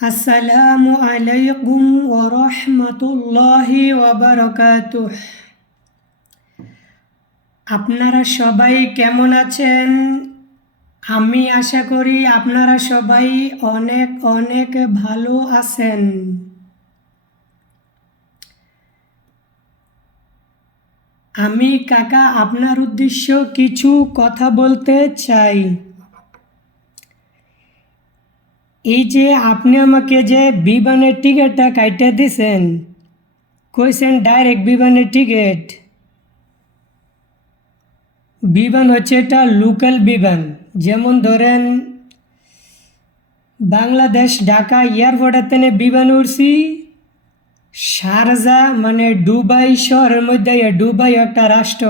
আসসালামু আলাইকুম ওয়া রাহমাতুল্লাহি ওয়া বারাকাতুহ। আপনারা সবাই কেমন আছেন? আমি আশা করি আপনারা সবাই অনেক অনেক ভালো আছেন। আমি কাকা আপনার উদ্দেশ্য কিছু কথা বলতে চাই। এই যে আপনি আমাকে যে বিমানের টিকিটটা কাইটে দিছেন, কইছেন ডাইরেক্ট বিমানের টিকিট। বিমান হচ্ছে এটা লোকাল বিমান, যেমন ধরেন বাংলাদেশ ঢাকা এয়ারপোর্টের থেকে বিমান উঠছি শারজা মানে দুবাই শহরের মধ্যে। দুবাই একটা রাষ্ট্র,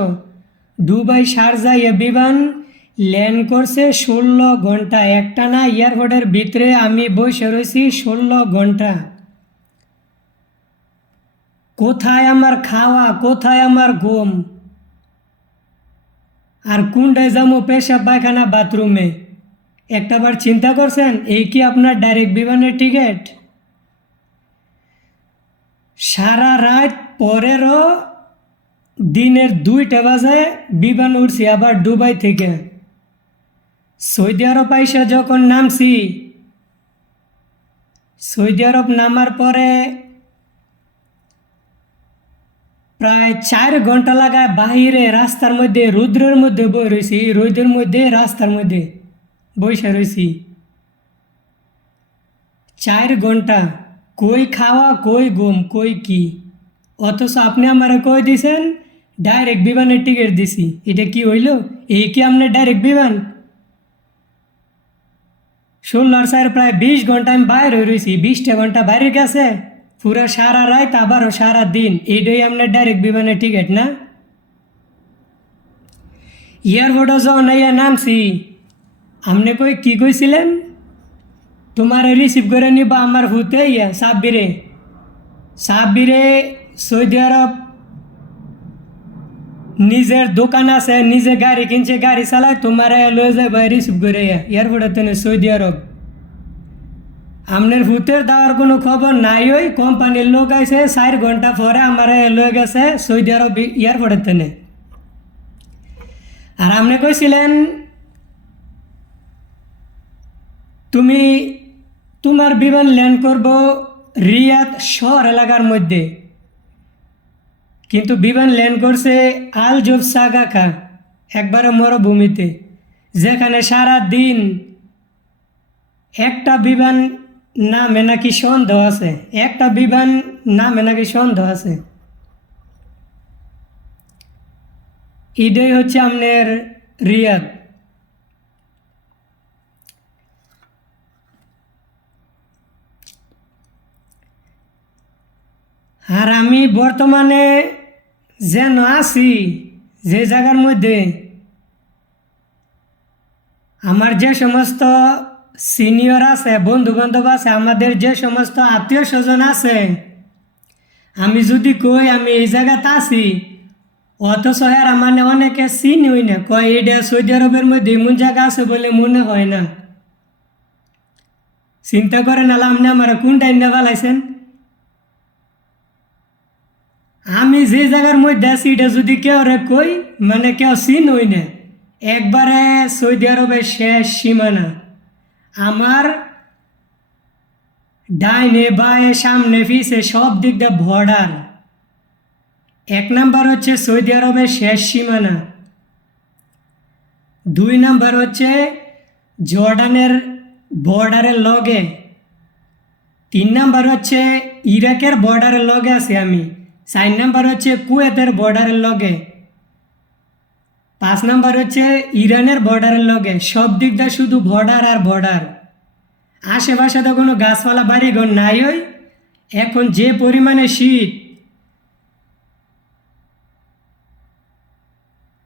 দুবাই শারজা বিমান ল্যান্ড করছে 16 ঘন্টা একটানা এয়ারপোর্টের ভিতরে আমি বসে রয়েছি 16 ঘন্টা। কোথায় আমার খাওয়া, কোথায় আমার ঘুম, আর কোনটায় যাবো পেশাব পায়খানা বাথরুমে? একটাবার চিন্তা করছেন? এই কি আপনার ডাইরেক্ট বিমানের টিকিট? সারা রাত পরেরও দিনের 2টা বাজে বিমান উঠছি আবার দুবাই থেকে। সৌদি আরব আইসা যখন নামছি, সৌদি আরব নামার পরে প্রায় 4 ঘন্টা লাগায় বাহিরে রাস্তার মধ্যে রৌদ্রের মধ্যে বই রয়েছি, রোদের মধ্যে রাস্তার মধ্যে বসে রয়েছি 4 ঘন্টা। কই খাওয়া, কই ঘুম, কই কি? অথচ আপনি আমারে কই দিছেন ডাইরেক্ট বিমানের টিকিট দিছি। এটা কি হইল? এই কি আপনার ডাইরেক্ট বিমান? 16 আর 4 প্রায় 20 ঘন্টা আমি বাইরে রয়েছি, 20টা ঘন্টা বাইরে গেছে, পুরো সারা রাত আবারও সারা দিন। এইটাই আপনার ডাইরেক্ট বিমানের টিকিট না? এয়ারপোর্টে যখন নামছি, আপনি কই কি কইছিলেন? তোমারে রিসিভ করে নিব আমার হুতে সাব্বিরে। সাব্বিরে সৌদি আরব নিজের দোকান আছে, নিজে গাড়ি কিনছে, গাড়ি চালায়, তোমারে লয়ে যাবে রিসিভ করে এয়ারপোর্টের থেকে সৌদি আরব। আপনার ভূতের দেওয়ার কোনো খবর নাই। ওই কোম্পানির লোক আইসে 4 ঘন্টা পরে আমার লয়ে গেছে সৌদি আরব এয়ারপোর্টের থেকে। আর আপনি কইছিলেন তুমি তোমার বিমান ল্যান্ড করব রিয়াদ শহর এলাকার মধ্যে, কিন্তু বিমান ল্যান্ড করছে আল জোব সাগাকা, একবারে মরুভূমিতে, যেখানে সারা দিন একটা বিমান নামে নাকি সন্দেহ আছে, একটা বিমান নামে নাকি সন্দেহ আছে। এটাই হচ্ছে আপনার রিয়াদ। আর আমি বর্তমানে যেন আছি যে জায়গার মধ্যে, আমার যে সমস্ত সিনিয়র আছে, বন্ধু বান্ধব আছে, আমাদের যে সমস্ত আত্মীয় স্বজন আছে, আমি যদি কই আমি এই জায়গাতে আছি, অথচ আর মানে অনেকে চিনি হই না, কয় এটা সৌদি আরবের মধ্যে এমন জায়গা আছে বলে মনে হয় না। চিন্তা করে নালাম না আমার কোন টাইম না পালাইছেন। আমি যে জায়গার মধ্যে আছি এটা যদি কেউ রে কই, মানে কেউ চিন হই না, একবারে সৌদি আরবের শেষ সীমানা। আমার ডাইনে বায়ে সামনে পিছে সব দিক দিয়ে বর্ডার। 1 নাম্বার হচ্ছে সৌদি আরবের শেষ সীমানা, 2 নাম্বার হচ্ছে জর্ডানের বর্ডারের লগে, 3 নাম্বার হচ্ছে ইরাকের বর্ডারের লগে আছি আমি, 4 নাম্বার হচ্ছে কুয়েতের বর্ডারের লগে, 5 নাম্বার হচ্ছে ইরানের বর্ডারের লগে। সব দিক দিয়ে শুধু বর্ডার আর বর্ডার। আশেপাশে তো কোনো গাছপালা বাড়িঘর নাই। ওই এখন যে পরিমাণে শীত,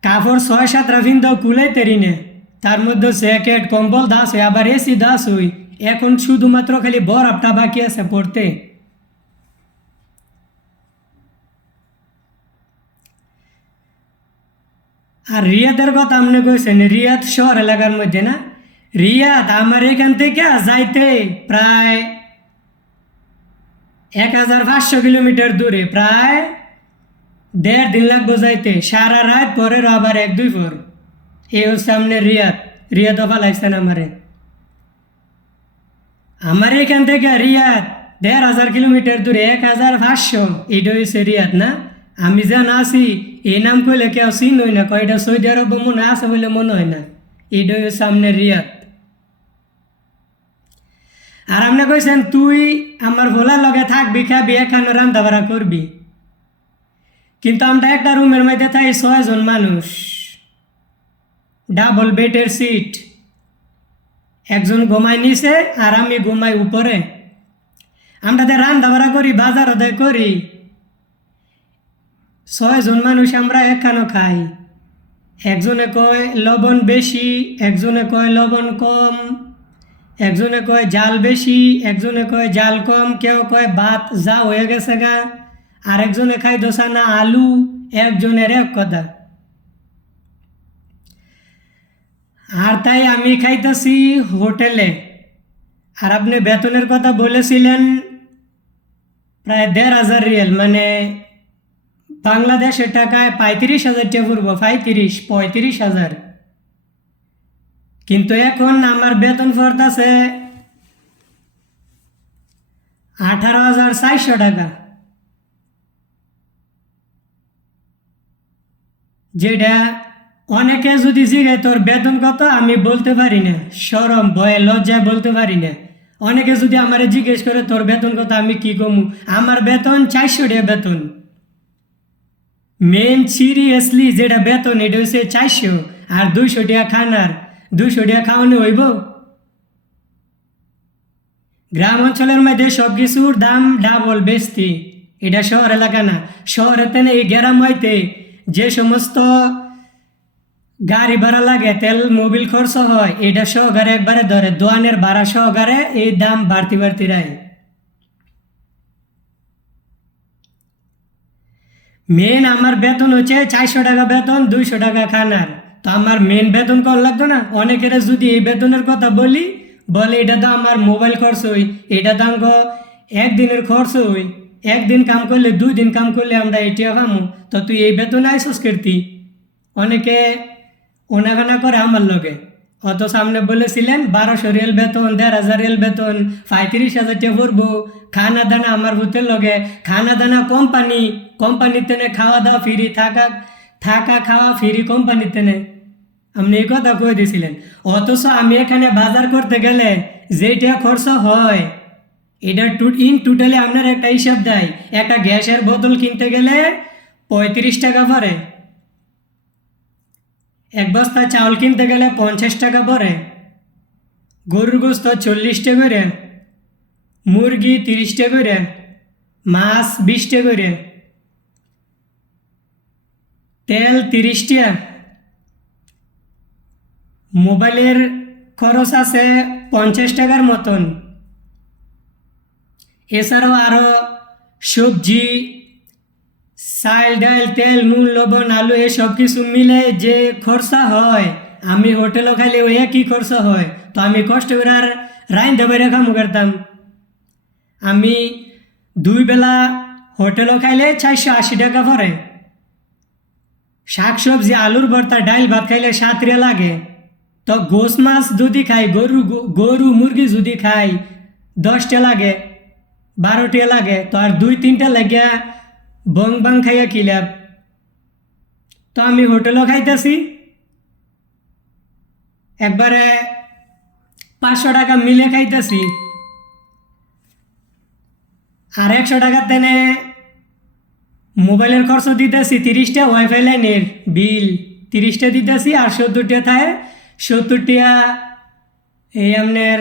কাপড় 6-7 ভিন্দাও কুলাইতে রিনে, তার মধ্যে জ্যাকেট কম্বল দাস হয়, আবার এসি দাস হই। এখন শুধুমাত্র খালি বরফটা বাকি আছে পড়তে। আর রিয়াদের কথা আপনি কইছেন, রিয়াদ শহর এলাকার মধ্যে না? রিয়াদ আমার এখান থেকে যাইতে প্রায় 1500 কিলোমিটার দূরে, প্রায় 1.5 দিন লাগবো যাইতে, সারা রাত পরের আবার 1-2 পর। এই হচ্ছে আপনার রিয়াদ ফালাইছেন আমারে। আমার এখান থেকে রিয়াদ 1500 কিলোমিটার দূরে, 1500, এটা হচ্ছে রিয়াদ না। আমি যেন আছি এই নাম কইলে কেউ চিনই না, কয়টা সৌদি আরব মনে আছে বলে মনে হয় না। এটা হচ্ছে আপনার রিয়াদ। আর আপনি কইছেন তুই আমার ভোলার লগে থাকবি, খাবি, এখানে রান্না বাড়া করবি, কিন্তু আমরা একটা রুমের মধ্যে থাকি 6 জন মানুষ, ডাবল বেডের সিট, একজন ঘুমায় নিচে আর আমি ঘুমাই উপরে। আমরা তো রান্না বাড়া করি, বাজার ওদের করি, 6 জন মানুষ আমরা এখানে খাই। একজনে কয় লবণ বেশি, একজনে কয় লবণ কম, একজনে কয় জাল বেশি, একজনে কয় জাল কম, কেউ কয় ভাত যা হয়ে গেছে গা, আরেকজনে খাই দোসানা আলু, একজনের এক কথা। আর তাই আমি খাইতেছি হোটেলে। আর আপনি বেতনের কথা বলেছিলেন প্রায় 1500 রিয়াল, মানে বাংলাদেশের টাকায় 35,000 টাকা পড়বো, 35-35,000। কিন্তু এখন আমার বেতন পড়তেছে 18,400 টাকা, যেটা অনেকে যদি জিজ্ঞাসা তোর বেতন কত, আমি বলতে পারি না, শরম ভয়ে লজ্জায় বলতে পারি না। অনেকে যদি আমারে জিজ্ঞেস করে তোর বেতন কত, আমি কি কমু, আমার বেতন 400 টাকা বেতন। মেন সিরিয়াসলি যেটা বেতন এটা হচ্ছে 400, আর 200 টাকা খানার, 200 টাকা খাওয়ানো হইব। গ্রাম অঞ্চলের মধ্যে সব কিছুর দাম ডাবল বেশি, এটা শহর এলাকা না। শহরেতে এই গ্রাম হইতে যে সমস্ত গাড়ি ভাড়া লাগে, তেল মোবিল খরচ হয়, এটা সহকারে একবারে ধরে, দোয়ানের ভাড়া সহকারে এই দাম বাড়তি বাড়তি রায়। মেন আমার বেতন হচ্ছে 400 টাকা বেতন, 200 টাকা খানার। তো আমার মেন বেতন কম লাগতো না? অনেকের যদি এই বেতনের কথা বলি, বলে এটা তো আমার মোবাইল খরচ হই, এটা তো আমাকে একদিনের খরচ হই, একদিন কাম করলে 2 দিন কাম করলে আমরা এটা পামো, তো তুই এই বেতনে আইসস করতি। অনেকে ওনাগানা করে আমার লগে। অত সামনে বলেছিলেন 1200 রিয়াল বেতন, 1500 রিয়াল বেতন, 35,000 টাকা পড়বো, খানা দানা আমার ভূতের লগে, খানা দানা কোম্পানিতে নে, খাওয়া দাওয়া ফ্রি, থাকা খাওয়া ফ্রি কোম্পানিতে নে। আপনি এই কথা কয়ে দিয়েছিলেন। অথচ আমি এখানে বাজার করতে গেলে যেটা খরচ হয়, এটা টোটালি আপনার একটা হিসাব দেয়। একটা গ্যাসের বোতল কিনতে গেলে 35 টাকা পড়ে, এক বস্তা চাউল কিনতে গেলে 50 টাকা পড়ে, গরুর গোস্ত 40 টাকা করে, মুরগি 30 টাকা করে, মাছ 20 টাকা করে, তেল 30 টাকা, মোবাইলের খরচ আছে 50 টাকার মতন। এছাড়াও আরও সবজি, চাল ডাল, তেল, নুন, লবণ, আলু, এসব কিছু মিলে যে খরচা হয়, আমি হোটেলও খাইলে ওই একই খরচা হয়। তো আমি কষ্ট করে আর রাইন্দা বাইরে কামু করতাম। আমি 2 বেলা হোটেলও খাইলে 480 টাকা পড়ে। শাক সবজি, আলুর ভর্তা, ডাল ভাত খাইলে 7 রিয়া লাগে। তো গোস মাছ যদি খাই, গরু মুরগি যদি খাই, 10 টা লাগে, 12 টা লাগে। তো আর 2-3টা লাগিয়া বাং খাইয়া কি লাভ? তো আমি হোটেলও খাইতেছি, একবারে 500 টাকা মিলে খাইতেছি, আর 100 টাকার তেনে মোবাইলের খরচ দিতেছি, 30টা ওয়াইফাই লাইনের বিল 30টা দিতেছি, আর 70টা থাকে, 70 টাকা এই আপনার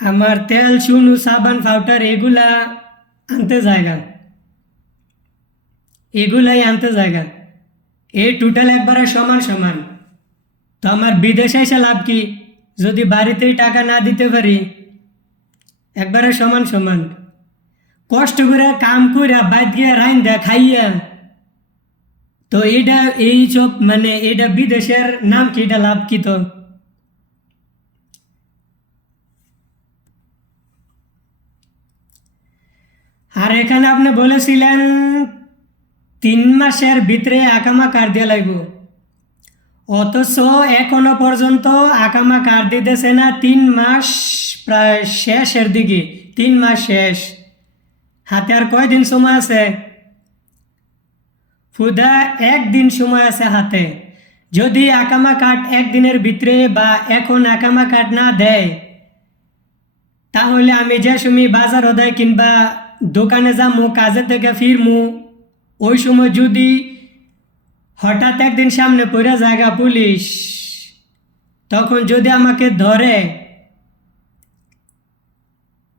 আমার তেল, চুন, সাবান, পাউডার এগুলা আনতে জায়গা, এগুলাই আনতে জায়গা। এই টোটাল একবারে সমান সমান। তো আমার বিদেশে এসে লাভ কি যদি বাড়িতেই টাকা না দিতে পারি? একবারে সমান সমান। কষ্ট করে কাম করে বাইর গিয়ে রাইন্দা খাইয়া, তো এটা এই সব মানে এটা বিদেশের নাম কি? এটা লাভ কি? তো আর এখানে আপনি বলেছিলেন 3 মাসের ভিতরে আকামা কার্ড দিয়ে লাগবো, অথচ এখনো পর্যন্ত আকামা কার্ড দিতেছে না। 3 মাস প্রায় শেষের দিকে, 3 মাস শেষ, হাতে আর কয়দিন সময় আছে? ফুদা একদিন সময় আছে হাতে। যদি আকামা কার্ড একদিনের ভিতরে বা এখন আকামা কার্ড না দেয়, তাহলে আমি যে সময় বাজার দেয় কিংবা দোকানে যাবো, কাজের থেকে ফিরমু, ওই সময় যদি হঠাৎ একদিন সামনে পড়ে জায়গা পুলিশ, তখন যদি আমাকে ধরে,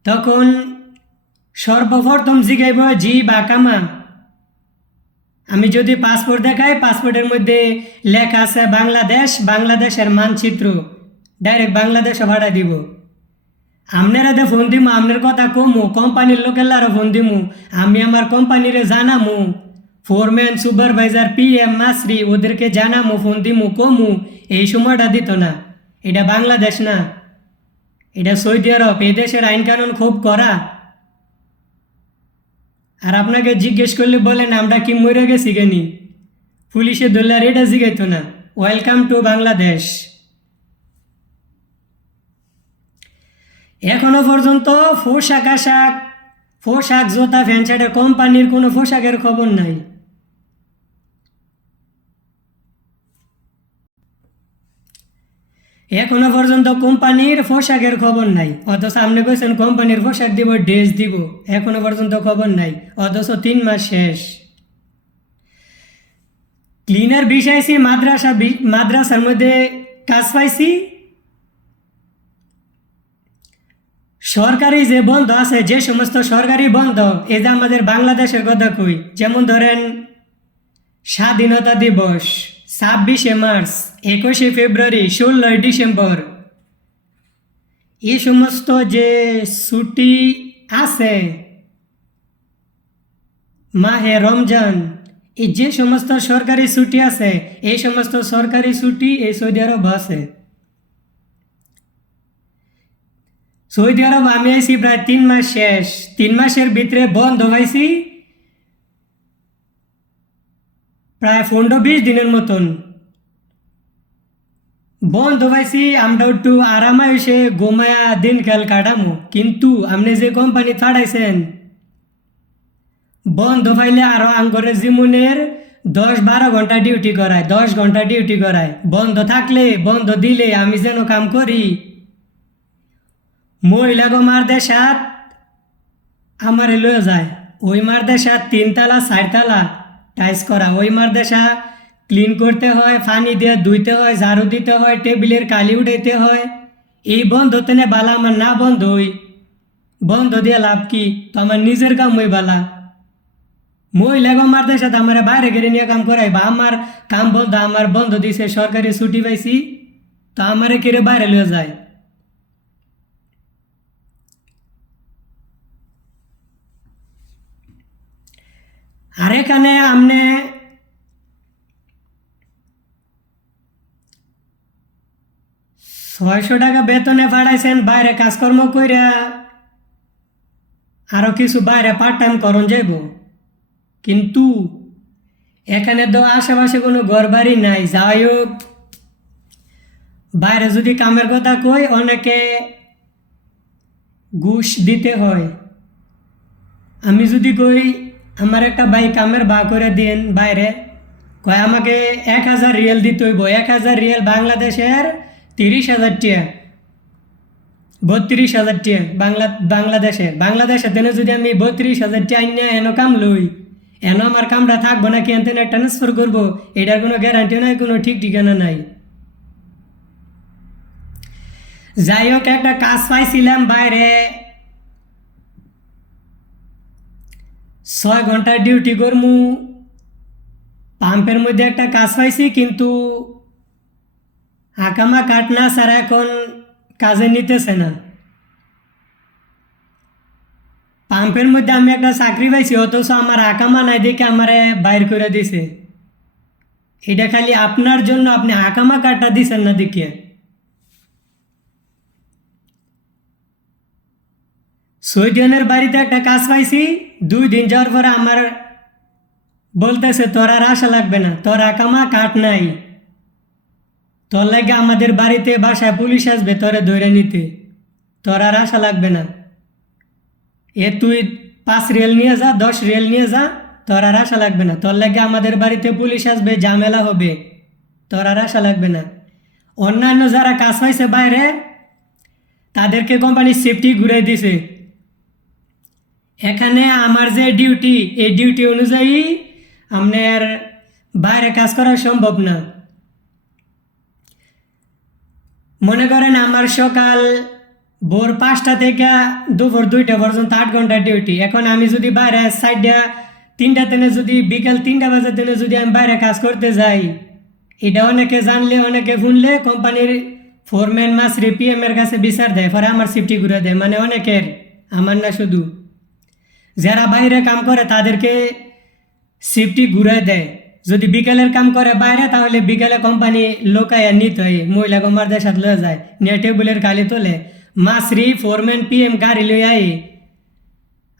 তখন সর্বপ্রথম জিগাইব জি বা কামা। আমি যদি পাসপোর্ট দেখাই, পাসপোর্টের মধ্যে লেখা আছে বাংলাদেশ, বাংলাদেশের মানচিত্র, ডাইরেক্ট বাংলাদেশে ভাড়া দিব। আপনারা দে ফোন দিমু, আপনার কথা কমু, কোম্পানির লোকেলারও ফোন দিমু, আমি আমার কোম্পানিরে জানামু, ফোরম্যান, সুপারভাইজার, পিএম, মাসরি, ওদেরকে জানামু, ফোন দিমু, কমু। এই সময়টা দিত না। এটা বাংলাদেশ না, এটা সৌদি আরব। এই দেশের আইন কানুন খুব কড়া। আর আপনাকে জিজ্ঞেস করলে বলেন আমরা কি মরে গেছি কেনি, পুলিশে ধরলে আর এটা জিগাইতো না। Welcome to Bangladesh. এখনো পর্যন্ত পোশাক, জুতা, ফ্যান শার্টের কোম্পানির কোনো পোশাকের খবর নাই। এখনো পর্যন্ত কোম্পানির পোশাকের খবর নাই, অথচ আপনি বলছেন কোম্পানির পোশাক দিব, ড্রেস দিব, এখনো পর্যন্ত খবর নাই, অথচ 3 মাস শেষ। ক্লিনার বিষাইছি, মাদ্রাসার মধ্যে কাজ পাইছি। সরকারি যে বন্ধ আছে, যে সমস্ত সরকারি বন্ধ, এই যে আমাদের বাংলাদেশের কথা কই, যেমন ধরেন স্বাধীনতা দিবস 26শে মার্চ, 21শে ফেব্রুয়ারি, 16ই ডিসেম্বর, এই সমস্ত যে ছুটি আছে, মাহে রমজান, এই যে সমস্ত সরকারি ছুটি আছে, এই সমস্ত সরকারি ছুটি এই সৌদি আরব আছে। সৌদি আরব আমি আইছি প্রায় 3 মাস শেষ। 3 মাসের ভিতরে বন্ধ পাইছি প্রায় 15-20 দিনের মতন বন্ধ পাইছি। আমরা একটু আরামে এসে ঘুমায়া দিনকাল কাটামো, কিন্তু আপনি যে কোম্পানি ছাড়াইছেন, বন্ধ পাইলে আরো আঙ্গরের জীবনের 10-12 ঘন্টা ডিউটি করায়, 10 ঘন্টা ডিউটি করায়। বন্ধ থাকলে, বন্ধ দিলে আমি যেন কাম করি। মহিলাগো মারদেশাত আমারে লয়ে যায়, ওই মারদেশাত 3 তলা 4 তলা টাইস করা, ওই মারদেশা ক্লিন করতে হয়, পানি দিয়ে ধুইতে হয়, ঝাড়ু দিতে হয়, টেবিলের কালি উঠাইতে হয়। এই বন্ধ তেনে বালা আমার না বন্ধ হই, বন্ধ দিয়ে লাভ কি? তো আমার নিজের কাম হই বালা। মহিলাগো মারদেশাত আমার বাইরে গেড়ে নিয়ে কাম করাই, বা আমার কাম বন্ধ, আমার বন্ধ দিছে, সরকারি ছুটি পাইছি, তো আমারে কেড়ে বাইরে লয়ে যায়। আর এখানে আপনি 600 টাকা বেতনে পাঠাইছেন, বাইরে কাজকর্ম কইরা আরো কিছু বাইরে পার্ট টাইম করন যাইব, কিন্তু এখানে তো আশেপাশে কোনো ঘর বাড়ি নাই। যাই হোক, বাইরে যদি কামের কথা কই, অনেকে ঘুষ দিতে হয়। আমি যদি কই আমার একটা ভাই কামের বা করে দিন বাইরে, কয় আমাকে 1000 রিয়াল দিতে হইব। 1000 রিয়াল বাংলাদেশের 30,000 টাকা, 32,000 টাকা বাংলাদেশে তেনে যদি আমি 32,000 টাকা আইনা এনো কাম লই, এনো আমার কামটা থাকবো নাকি এনতে ট্রান্সফার করবো, এটার কোনো গ্যারান্টি নাই, কোনো ঠিক ঠিকানা নাই। যাই হোক, একটা কাজ পাইছিলাম বাইরে, 6 ঘন্টা ডিউটি করমু, পাম্পের মধ্যে একটা কাজ পাইছি, কিন্তু আকামা কাট না ছাড়া এখন কাজে নিতেছে না। পাম্পের মধ্যে আমি একটা চাকরি পাইছি, অথচ আমার আকামা নাই দেখে আমারে বাইর করে দিছে। এটা খালি আপনার জন্য, আপনি আকামা কার্ডটা দিছেন না দেখিয়ে। সৈদিনের বাড়িতে একটা কাজ পাইছি, 2 দিন যাওয়ার পরে আমার বলতেছে তোর আর আশা লাগবে না, তোর আকামা কাঠ নাই, তোর লাগে আমাদের বাড়িতে বাসায় পুলিশ আসবে তোরে ধরে নিতে, তোর আর আশা লাগবে না, তুই 5 রিয়াল নিয়ে যা, 10 রিয়াল নিয়ে যা, তোর আর আশা লাগবে না, তোর লাগে আমাদের বাড়িতে পুলিশ আসবে, ঝামেলা হবে, তোর আর আশা লাগবে না। অন্যান্য যারা কাজ পাইছে বাইরে তাদেরকে কোম্পানি সেফটি ঘুরে দিছে। এখানে আমার যে ডিউটি, এই ডিউটি অনুযায়ী আপনার বাইরে কাজ করা সম্ভব না। মনে করেন আমার সকাল ভোর 5টা থেকে দুপুর 2টা পর্যন্ত 8 ঘন্টা ডিউটি। এখন আমি যদি বাইরে 3টা দিনে যদি বিকাল 3টা বাজার দিনে যদি আমি বাইরে কাজ করতে যাই, এটা অনেকে জানলে অনেকে শুনলে কোম্পানির ফোরম্যান মাসরি পিএমের কাছে বিচার দেয়, পরে আমার শিফটি ঘুরে দেয়। মানে অনেকের, আমার না শুধু, যারা বাইরে কাম করে তাদেরকে শিফটি ঘুরে দেয়। যদি বিকেলের কাম করে বাইরে তাহলে বিকেলে কোম্পানি লোকায় নিতে হয়, মহিলা কুমারদের সাথে লয়ে যায়, নিয়ে টেবিলের কালি তোলে, মাসরি ফোরম্যান পিএম গাড়ি লই আই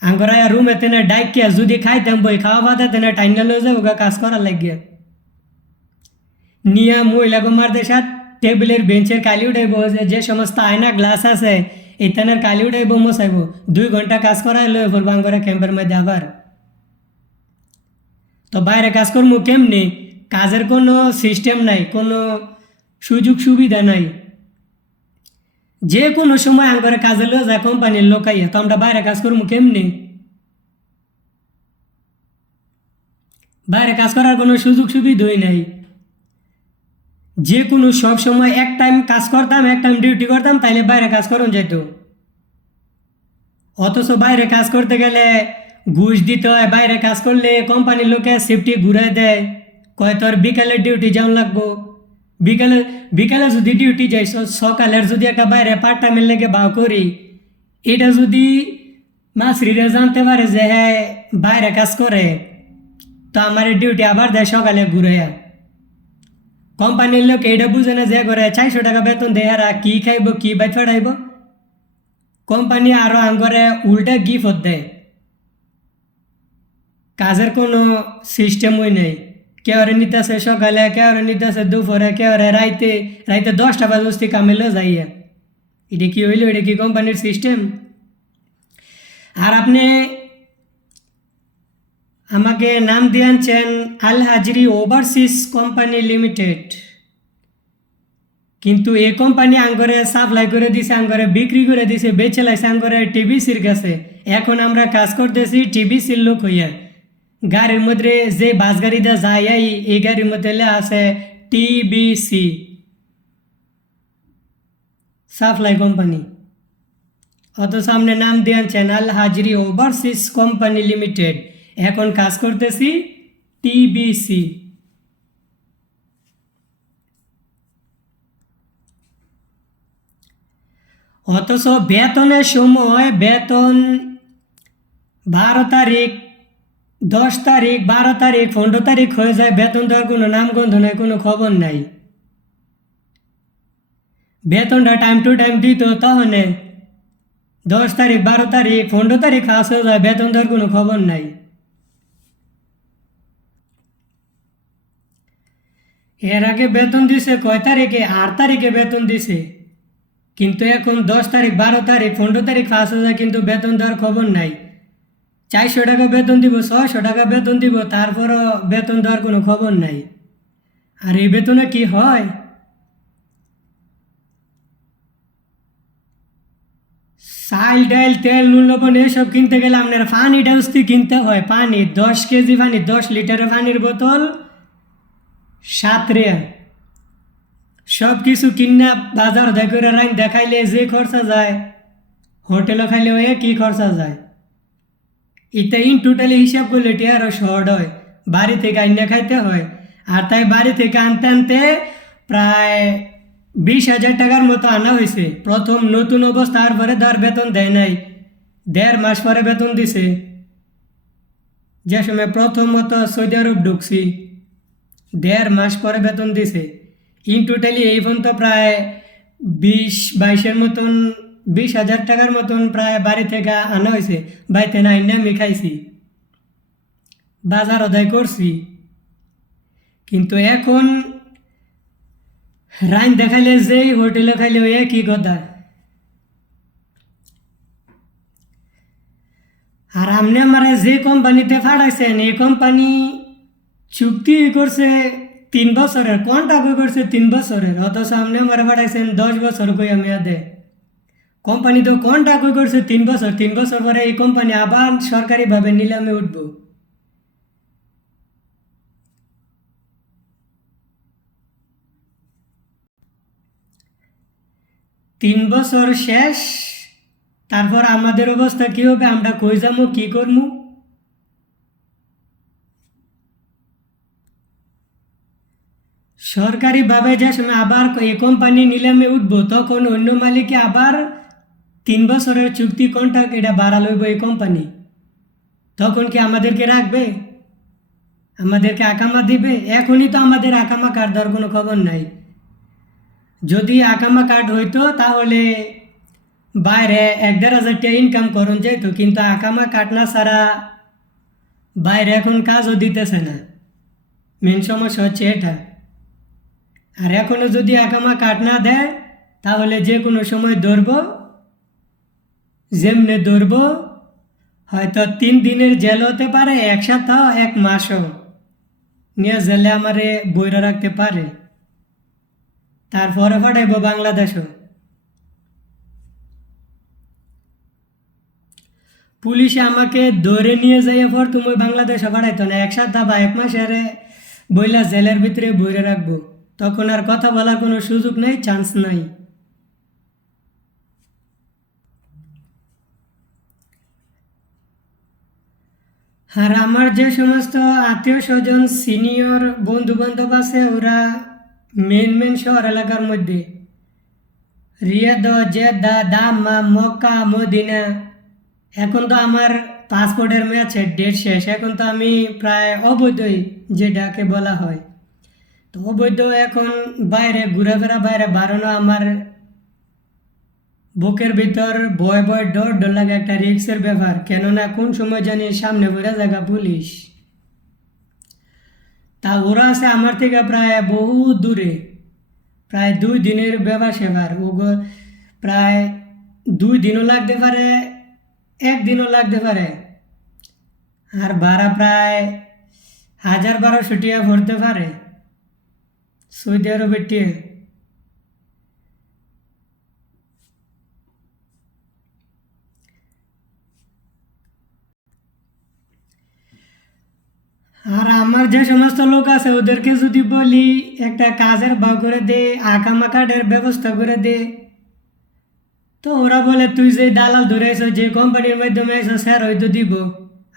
আঙ্গরা রুমে তেনে ডাইকিয়া যদি খাইতাম বই খাওয়া বাদা তেনে টাইনা লয়ে যাবো কাজ করার লাগিয়া, নিয়ে মহিলা কুমারদের সাথে টেবিলের বেঞ্চের কালি উঠাইব, যে সমস্ত আয়না গ্লাস আছে এখানের কালি উঠাইব, মশাইব, 2 ঘন্টা কাজ করাই লয়ে পড়বো আঙ্গরা ক্যাম্পের মধ্যে আবার। তো বাইরে কাজ করবো কেমনি? কাজের কোনো সিস্টেম নাই, কোনো সুযোগ সুবিধা নাই, যে কোনো সময় আঙ্গরে কাজে লয়ে যায় কোম্পানির লোকাইয়া, তো আমরা বাইরে কাজ করবো কেমনি? বাইরে কাজ করার কোনো সুযোগ সুবিধাই নাই। যে কোনো সব সময় এক টাইম কাজ করতাম, এক টাইম ডিউটি করতাম, তাইলে বাইরে কাজ করুন যেত। অথচ বাইরে কাজ করতে গেলে ঘুষ দিতে হয়, বাইরে কাজ করলে কোম্পানির লোকে সেফটি ঘুরে দেয়, কয় তোর বিকালের ডিউটি যাওয়ান লাগবো, বিকালে বিকালে যদি ডিউটি যাই, সকালের যদি একটা বাইরে পার্ট টাইমের লেগে বাও করি, এটা যদি মাসরিরা জানতে পারে যে হ্যাঁ বাইরে কাজ করে, তো আমার ডিউটি আবার দেয় সকালে ঘুরে। কোম্পানির লোক এইটা বুঝে না যে করে 400 টাকা বেতন দেয়, আর কী খাইব কী বাই ফেরাইব, কোম্পানি আরও আঙ্গরে উল্টা গিফট দেয়। কাজের কোনো সিস্টেমই নেই, কেউ নিতেছে সকালে, কেউ নিতেছে দুপুরে, কেউ রাইতে 10টা বাজে কামেলে যাইয়া। এটা কি হইল? এটা কি কোম্পানির সিস্টেম? আর আপনি আমাকে নাম দিয়ে আনছেন আল হাজরি ওভারসিজ কোম্পানি লিমিটেড, কিন্তু এই কোম্পানি আঙ্গরে সাপ্লাই করে দিছে, আঙ্গরে বিক্রি করে দিছে, বেচে লাইছে আঙ্গরে টিবিসির কাছে। এখন আমরা কাজ করতেছি টিবিসির লোক হইয়া। গাড়ির মধ্যে যে বাস গাড়িটা যায় এই গাড়ির মধ্যে আছে টিবিসি সাপ্লাই কোম্পানি, অথচ সামনে নাম দিয়ে আনছেন আল হাজরি ওভারসিজ কোম্পানি লিমিটেড। এখন কাজ করতেছি টিবিসি। অথচ বেতনের সময় বেতন 12 তারিখ, 10 তারিখ, 12 তারিখ, 15 তারিখ হয়ে যায়, বেতন দেওয়ার কোনো নামগন্ধ নাই, কোনো খবর নাই। বেতনটা টাইম টু টাইম দিত, তাহলে 10 তারিখ, 12 তারিখ, 15 তারিখ কাজ হয়ে যায়, বেতন দেওয়ার কোনো খবর নাই। এর আগে বেতন দিছে কয় তারিখে? 8 তারিখে বেতন দিছে, কিন্তু এখন 10 তারিখ, 12 তারিখ, 15 তারিখ পাস হয়ে যায়, কিন্তু বেতন দেওয়ার খবর নাই। 400 টাকা বেতন দিব, 600 টাকা বেতন দিব, তারপরও বেতন দেওয়ার কোনো খবর নাই। আর এই বেতনে কি হয়? চাল ডাল তেল নুন লবণ এসব কিনতে গেলে আপনার পানিটা উস্তি কিনতে হয়। পানি 10 কেজি পানি, 10 লিটারের পানির বোতল 7 রিয়াল। সব কিছু কিনা বাজার দেখে রাইন দেখাইলে যে খরচা যায়, হোটেলে খাইলেও একই খরচা যায়। এটা ইন টোটালি হিসাব করলে এটি আরও শর্ট হয়, বাড়ি থেকে আইনা খাইতে হয়। আর তাই বাড়ি থেকে আনতে আনতে প্রায় 20,000 টাকার মতো আনা হয়েছে। প্রথম নতুন অবস্থার পরে ধর বেতন দেয় নাই, 1.5 মাস পরে বেতন দিছে। যে সময় প্রথমত সৌদি আরব ঢুকছি, 1.5 মাস পরে বেতন দিছে। ইন টোটালি এই পর্যন্ত প্রায় 20-22-এর মতন 20,000 টাকার মতন প্রায় বাড়ি থেকে আনা হয়েছে, বাড়িতে না এনে আমি খাইছি, বাজার আদায় করছি। কিন্তু এখন রাইন দেখাইলে যেই হোটেলে খাইলে ওই একই কথা। আর আপনি আমার যে কোম্পানিতে ফাটাইছেন এই কোম্পানি চুক্তি করছে 3 বছরের, কন্ট্রাক্ট করছে 3 বছরের, অথচ আপনি আমার ফাটাইছেন 10 বছর কইয়া মেয়াদে। কোম্পানি তো কন্ট্রাক্ট করছে 3 বছর, 3 বছর পরে এই কোম্পানি আবার সরকারিভাবে নিলামে উঠব। 3 বছর শেষ, তারপর আমাদের অবস্থা কী হবে, আমরা কই যাবো, কী করবো? সরকারিভাবে যে সময় আবার এই কোম্পানি নিলামে উঠবো, তখন অন্য মালিকে আবার 3 বছরের চুক্তি কন্ট্রাক্ট এটা বাড়াল হইব এই কোম্পানি। তখন কি আমাদেরকে রাখবে? আমাদেরকে আকামা দিবে? এখনই তো আমাদের আকামা কার্ড দেওয়ার কোনো খবর নাই। যদি আকামা কার্ড হইতো তাহলে বাইরে 1-1.5 হাজার টাকা ইনকাম করুন যেত, কিন্তু আকামা কার্ড না ছাড়া বাইরে এখন কাজও দিতেছে না। মেন সমস্যা হচ্ছে এটা। আর এখনও যদি আকামা কার্ড না দেয় তাহলে যে কোনো সময় ধরবো, যেমনে ধরবো হয়তো 3 দিনের জেল হতে পারে, 1 সপ্তাহ, 1 মাসও নিয়ে জেলে আমারে বইরা রাখতে পারে, তারপরে পাঠাইব বাংলাদেশও। পুলিশে আমাকে ধরে নিয়ে যাইয়া পর তুমি বাংলাদেশে পাঠাইতো না, 1 সপ্তাহ বা 1 মাসের বইলা জেলের ভিতরে বইরে রাখবো, তখন আর কথা বলার কোনো সুযোগ নাই, চান্স নাই। আর আমার যে সমস্ত আত্মীয় স্বজন সিনিয়র বন্ধু বান্ধব আছে ওরা মেন শহর এলাকার মধ্যে রিয়াদ, জেদ্দা, দাম্মাম, মক্কা, মদিনা। এখন তো আমার পাসপোর্টের মেয়াদের ডেট শেষ, এখন তো আমি প্রায় অবৈধই যেটাকে বলা হয়। তো অবৈধ এখন বাইরে ঘোরাফেরা, বাইরে বাড়ানো আমার বুকের ভিতর ভয় ভয় ডর ডর লাগে, একটা রিক্সের ব্যাপার। কেননা কোন সময় জানি সামনে ঘুরে জায়গা পুলিশ, তা ওরা আছে আমার থেকে প্রায় বহু দূরে, প্রায় 2 দিনের ব্যাপার সেবার। ও প্রায় 2 দিনও লাগতে পারে, 1 দিনও লাগতে পারে। আর ভাড়া প্রায় 1,000-1,200 টাকা ভরতে পারে সৌদি আরবের টিয়া। আর আমার যে সমস্ত লোক আছে ওদেরকে যদি বলি একটা কাজের ভাও করে দে, আকামা কার্ডের ব্যবস্থা করে দে, তো ওরা বলে তুই যে দালাল ধরে আইছো, যে কোম্পানির মাধ্যমে আইছো স্যার হয়তো দিব,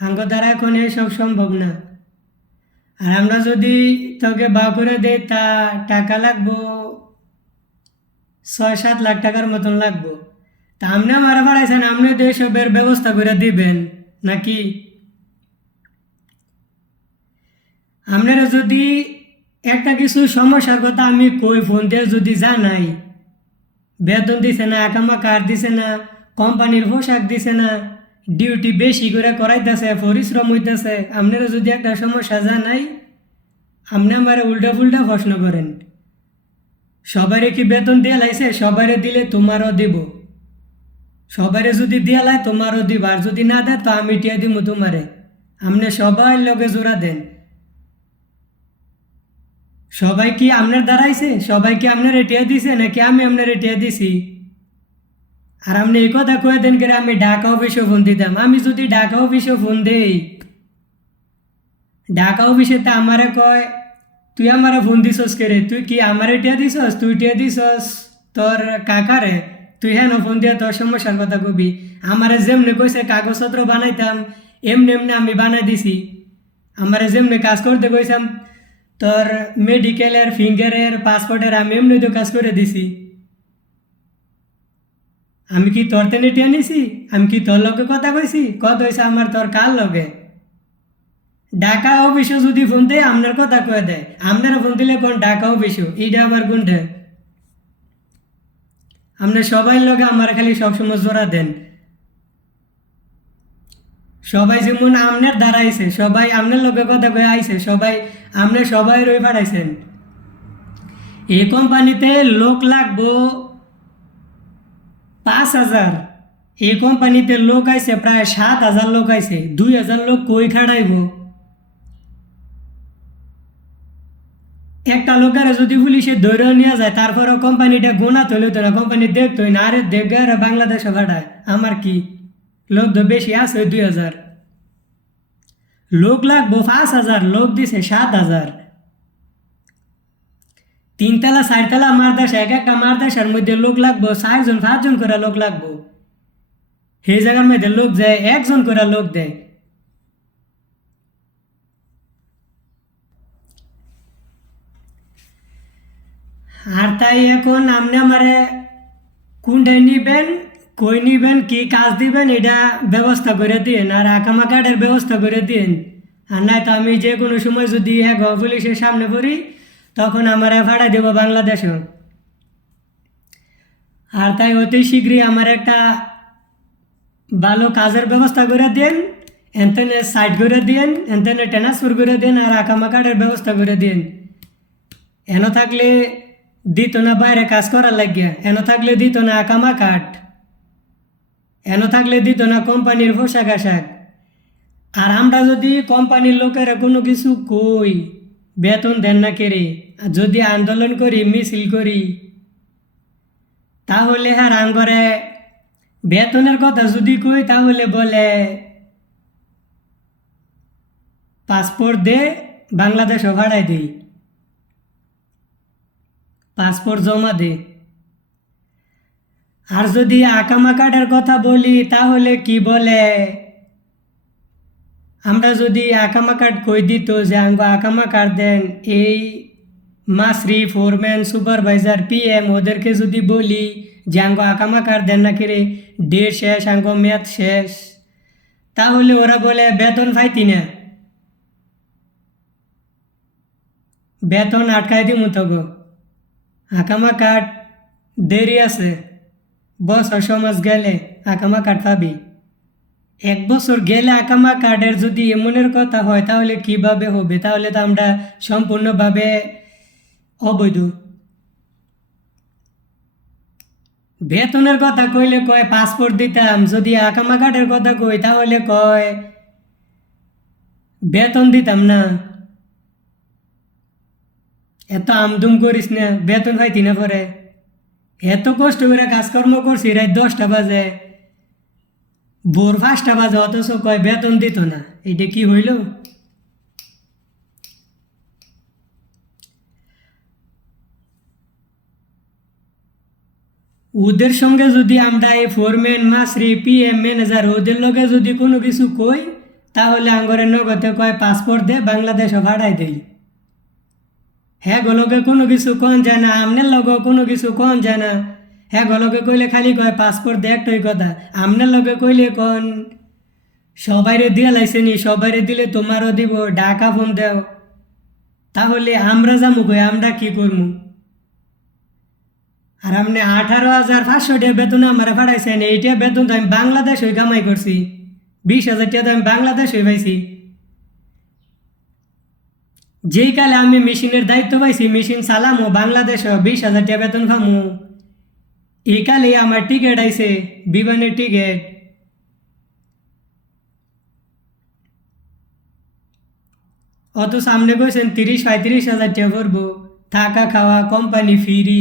আঙ্গ দ্বারা এখন এসব সম্ভব না। আর আমরা যদি তোকে ভাও করে দেই তা টাকা লাগবো 6-7 লাখ টাকার মতন লাগবো। তা আপনি আমার বাড়াইছেন, আপনি তো এসবের ব্যবস্থা করে দিবেন নাকি? আপনারা যদি একটা কিছু সমস্যার কথা আমি কই ফোন দিয়ে যদি জানাই, বেতন দিছে না, আকামা কার্ড দিছে না, কোম্পানির পোশাক দিছে না, ডিউটি বেশি করে করাইতেছে, পরিশ্রম হইতেছে, আপনারা যদি একটা সমস্যা জানাই আপনি আমার উল্টা ফুল্টা প্রশ্ন করেন। সবারে কি বেতন দিয়ে লাইছে? সবারে দিলে তোমারও দিব, সবারে যদি দিয়া লাই তোমারও দিব, আর যদি না দেয় তো আমি টিয়া দিব তোমারে। আপনি সবাই লগে জোড়া দেন। সবাই কি আপনার দাঁড়াইছে? সবাই কি আপনার টিয়া দিছে নাকি আমি আপনার টিয়া দিছি? আর আপনি এই কথা কয়ে দেন করে আমি ঢাকা অফিসে ফোন দিতাম। আমি যদি ঢাকা অফিসে ফোন দেই, ঢাকা অফিসে তা আমারে কয় তুই আমারে ফোন দিছস করে, তুই কি আমারে টিয়া দিছস? তুই টিয়া দিছস তোর কাকারে, তুই হ্যাঁ ফোন দিয়া তোর সমস্যার কথা কবি। আমারে যেমনি কইছে কাগজপত্র বানাইতাম এমনি এমনি আমি বানাই দিছি। আমারে যেমনি কাজ করতে কইসাম তোর মেডিকেলের, ফিঙ্গারের, পাসপোর্টের আমি এমনি তো কাজ করে দিছি। আমি কি তোর তেনে টিয়া নিছি? আমি কি তোর লগে কথা কইছি? কথা হয়েছে আমার তোর কার লগে? ঢাকা অফিসে যদি ফোন দেয় আপনার কথা কয়ে দেয়, আপনারা ফোন দিলে কোন ঢাকা অফিসও, এইটা আবার কোনটা? আপনি সবাই লগে আমার খালি সবসময় জোড়া দেন। সবাই যেমন আমনের দ্বারা আইছে, সবাই আমনের লগে কথা কয়ে আইছে, সবাই আপনি সবাই রই পাঠাইছেন। এই কোম্পানিতে লোক লাগবো 5,000। এই কোম্পানিতে লোক আইছে প্রায় 7,000 লোক আইছে, 2,000 লোক কই খাড়াইব? একটা লোকের যদি পুলিশে ধরে নিয়ে যায় তারপরেও কোম্পানিটা গোনা তৈল তো না, কোম্পানি দেখতোই না। আরে দেখবে আর বাংলাদেশে ভাড়ায় আমার কি, লোক তো বেশি আছে 2,000। লোক লাগবো 5,000, লোক দিছে 7,000। 3 তলা 4 তলা মারদাস, এক একটা মারদাসের মধ্যে লোক লাগবো 4 জন 5 জন করে লোক লাগবো। সেই জায়গার মধ্যে লোক যায় 1 জন করে লোক দেয়। আর তাই এখন আপনি আমারে কোনটাই নিবেন, কই নিবেন, কি কাজ দিবেন এটা ব্যবস্থা করে দিন, আর আকামা কার্ডের ব্যবস্থা করে দিন। আর নাই তো আমি যে কোনো সময় যদি পুলিশের সামনে পড়ি তখন আমার ভাড়া দেবো বাংলাদেশে। আর তাই অতি শীঘ্রই আমার একটা ভালো কাজের ব্যবস্থা করে দিন, এনতেনে সাইড করে দিন, এনতেনে ট্রান্সফার করে দিন, আর আকামা কার্ডের ব্যবস্থা করে দিন। এন থাকলে দিত না বাইরে কাজ করার লাগিয়া, এন থাকলে দিত না আকামা কাঠ, এন থাকলে দিত না কোম্পানির পোশাক আশাক। আর আমরা যদি কোম্পানির লোকেরা কোনো কিছু কই বেতন দেন না কেড়ে, আর যদি আন্দোলন করি মিছিল করি তাহলে হ্যাঁ আঙ্গরে বেতনের কথা যদি কই তাহলে বলে পাসপোর্ট দে, বাংলাদেশও ভাড়াই দিই, পাসপোর্ট জমা দে। আর যদি আকামা কার্ডের কথা বলি তাহলে কি বলে, আমরা যদি আকামা কার্ড কই দিত যে আঙ্গ আকামা কার্ড দেন, এই মাসরি ফোরম্যান সুপারভাইজার পিএম ওদেরকে যদি বলি যে আঙ্গ আকামা কার্ড দেন না কেরে, ডেট শেষ, আঙ্গ মেয়াদ শেষ, তাহলে ওরা বলে বেতন পাইতি না, বেতন আটকাই দিমু তো গো, আকামা কার্ড দেরি আছে, বছর সমাজ গেলে আকামা কার্ড পাবি। 1 বছর গেলে আকামা কার্ডের যদি এমনের কথা হয় তাহলে কিভাবে হবে? তাহলে তো আমরা সম্পূর্ণভাবে অবৈধ। বেতনের কথা কইলে কয় পাসপোর্ট দিতাম, যদি আকামা কার্ডের কথা কই তাহলে কয় বেতন দিতাম না। এত আমদুম করিস না, বেতন পাইতি না পরে। এত কষ্ট করে কাজকর্ম করছি, রাত 10টা বাজে, ভোর 5টা বাজে, অথচ কয় বেতন দিত না। এটা কি হইল? ওদের সঙ্গে যদি আমরা এই ফোরম্যান মাসরি পিএম ম্যানেজার ওদের লগে যদি কোনো কিছু কই তাহলে আঙ্গরে নগদে কয় পাসপোর্ট দে, বাংলাদেশও ভাড়াই দেই। হ্যাঁ গলকে কোনো কিছু কন যায় না, আমনের লগে কোনো কিছু কন যায় না। হ্যাঁ গলকে কইলে খালি কয় পাসপোর্ট দে, একটাই কথা। আমনের লগে কইলে কন সবাইরে দিয়ে লাইছেনি, সবাইরে দিলে তোমারও দিব, ঢাকা ফোন দেও। তাহলে আমরা যাবো কই, আমরা কি করবো? আর আপনি 18,500 টাকা বেতন আমার পাঠাইছেন, এইটা বেতন তো আমি বাংলাদেশ হয়ে কামাই করছি, 20,000 টাকা তো আমি বাংলাদেশ হয়ে পাইছি। যেই কালে আমি মেশিনের দায়িত্ব পাইছি, মেশিন চালামো বাংলাদেশে, 20,000 টাকা বেতন পামো। এই কালে আমার টিকিট আইছে, বিমানের টিকিট। অত সামনে কইছেন 30-35,000 টাকা পড়বো, থাকা খাওয়া কোম্পানি ফ্রি,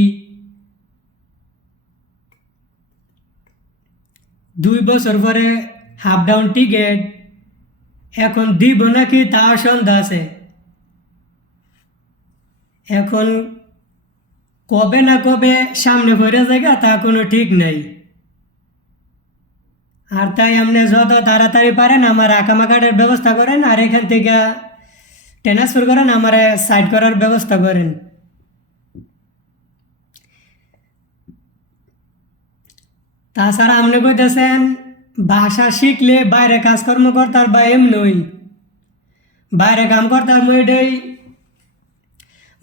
2 বছর পরে হাফ ডাউন টিকিট। এখন দিব নাকি তাও সন্দেহ আছে। এখন কবে না কবে সামনে পড়ে জায়গা তা কোনো ঠিক নাই। আর তাই আপনি যত তাড়াতাড়ি পারেন আমার আকামা কার্ডের ব্যবস্থা করেন, আর এখান থেকে ট্রান্সফার করেন, আমার সাইড করার ব্যবস্থা করেন। তাছাড়া আপনি কইতেছেন ভাষা শিখলে বাইরে কাজকর্ম করতার বা এমনই বাইরে কাম করতার, এটাই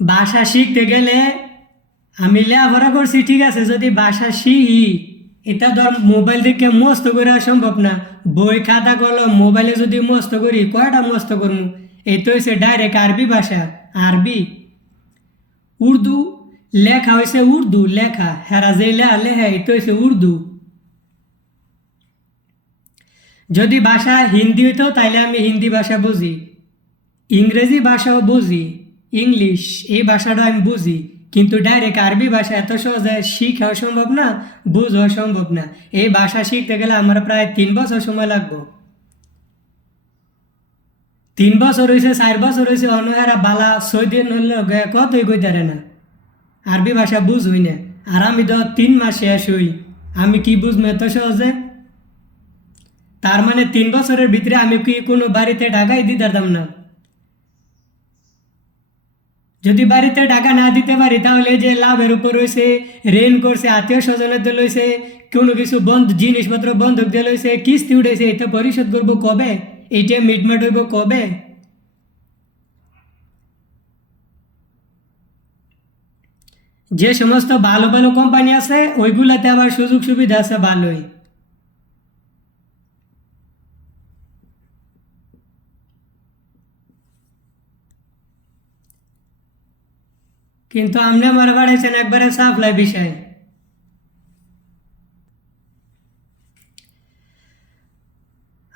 ভাষা শিখতে গেলে আমি লেখাপড়া করছি ঠিক আছে, যদি ভাষা শিখি এটা ধর মোবাইল থেকে মস্ত করা সম্ভব না। বই খাতা কলম মোবাইলে যদি মস্ত করি কয়টা মস্ত করবো। এই তো হয়েছে ডাইরেক্ট আরবি ভাষা। আরবি উর্দু লেখা হয়েছে, উর্দু লেখা হেরা যে লেখা লেখা এই তো হয়েছে উর্দু। যদি ভাষা হিন্দি হইতো তাইলে আমি হিন্দি ভাষা বুঝি, ইংরেজি ভাষাও বুঝি, ইংলিশ এই ভাষাটা আমি বুঝি। কিন্তু ডাইরেক্ট আরবি ভাষা এত সহজে শিখাও সম্ভব না, বুঝাও সম্ভব না। এই ভাষা শিখতে গেলে আমার প্রায় 3 বছর সময় লাগবে। 3 বছর হয়েছে, 4 বছর হয়েছে, অনহারা বালা 6 দিন হলো কতই কইতারে না, আরবি ভাষা বুঝই না। আর আমি তো 3 মাস শেষ হই, আমি কি বুঝবো এত সহজে? তার মানে 3 বছরের ভিতরে আমি কি কোনো বাড়িতে টাকাই দিতে পারতাম না। যদি বাড়িতে টাকা না দিতে পারি তাহলে যে লাভের উপর রয়েছে, ঋণ করছে, আত্মীয় স্বজনের দিয়ে লইছে, কোনো কিছু জিনিসপত্র বন্ধক দিয়ে লইছে, কিস্তি উঠেছে, এটা পরিশোধ করবো কবে? এইটা মিটমাট হইব কবে? যে সমস্ত ভালো ভালো কোম্পানি আছে ওইগুলাতে আবার সুযোগ সুবিধা আছে ভালোই। কিন্তু আপনি আমার বাড়াইছেন একবারে সাপ্লাই বিষয়।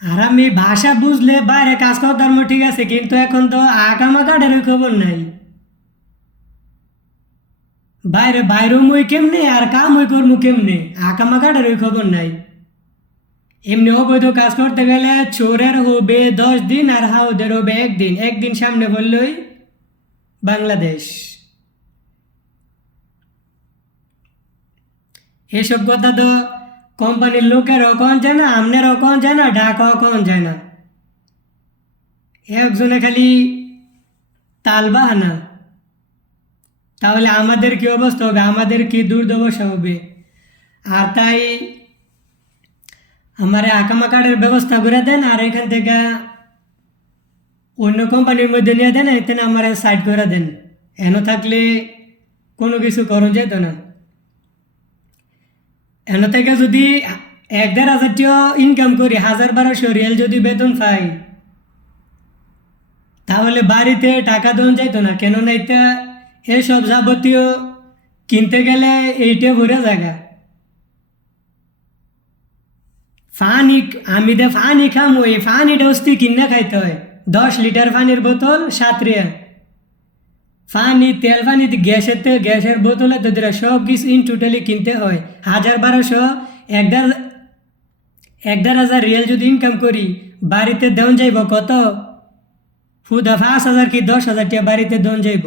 আর আমি ভাষা বুঝলে বাইরে কাজ করতাম ঠিক আছে, কিন্তু এখন তো আকামাকাটের খবর নাই। বাইরে বাইরে মুই কেমনে আর কাম হই করমু কেমনে, আকামাকাটের খবর নাই। এমনি অবৈধ কাজ করতে গেলে চোরের হবে 10 দিন আর হাউদের হবে 1 দিন, 1 দিন সামনে বললই বাংলাদেশ। এসব কথা তো কোম্পানির লোকেরও কন যায় না, আমনেরও কন যায় না, ঢাকাও কন যায় না। একজনে খালি তাল বাহানা। তাহলে আমাদের কি অবস্থা হবে, আমাদের কি দুর্দশা হবে। আর তাই আমারে আকামা কার্ডের ব্যবস্থা করে দেন, আর এখান থেকে অন্য কোম্পানির মধ্যে নিয়ে দেন, এতে আমার সাইড করে দেন। এন থাকলে কোনো কিছু করণ যেত না। এন থেকে যদি 1-1.5 হাজার টাকা ইনকাম করি, 1000-1200 রিয়াল যদি বেতন পাই, তাহলে বাড়িতে টাকা দেওয়া যাইতো না। কেননা এটা এসব যাবতীয় কিনতে গেলে এইটা ভরে জায়গা। পানি আমি দে পানি খামো, এই পানিটা অস্তি কিনে খাইতে হয়। 10 লিটার পানির বোতল 7 রিয়া। পানি তেল পানি গ্যাসের বোতলে তো দিরা সব কিছু ইন টোটালি কিনতে হয়। 1000-1200 1-1.5 হাজার রিয়াল যদি ইনকাম করি, বাড়িতে দেওয়া যাইব কত? ফুদা 5,000 কি 10,000 টাকা বাড়িতে দেওয়া যাইব।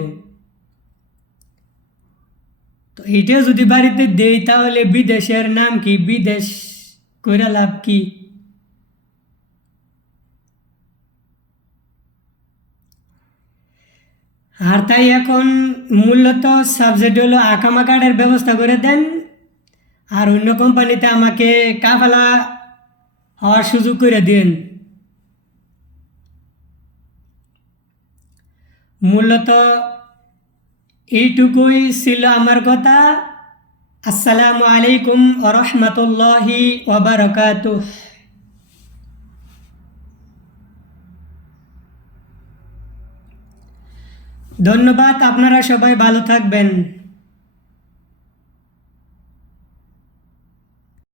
তো এইটা যদি বাড়িতে দেই তাহলে বিদেশের নাম কি, বিদেশ কইরা লাভ কি? আর তাই এখন মূলত সাবজেক্ট হলো আকামা কার্ডের ব্যবস্থা করে দেন, আর অন্য কোম্পানিতে আমাকে কাফালা হওয়ার সুযোগ করে দিন। মূলত এইটুকুই ছিল আমার কথা। আসসালামু আলাইকুম ওয়া রাহমাতুল্লাহি ওয়া বারাকাতুহু। ধন্যবাদ, আপনারা সবাই ভালো থাকবেন।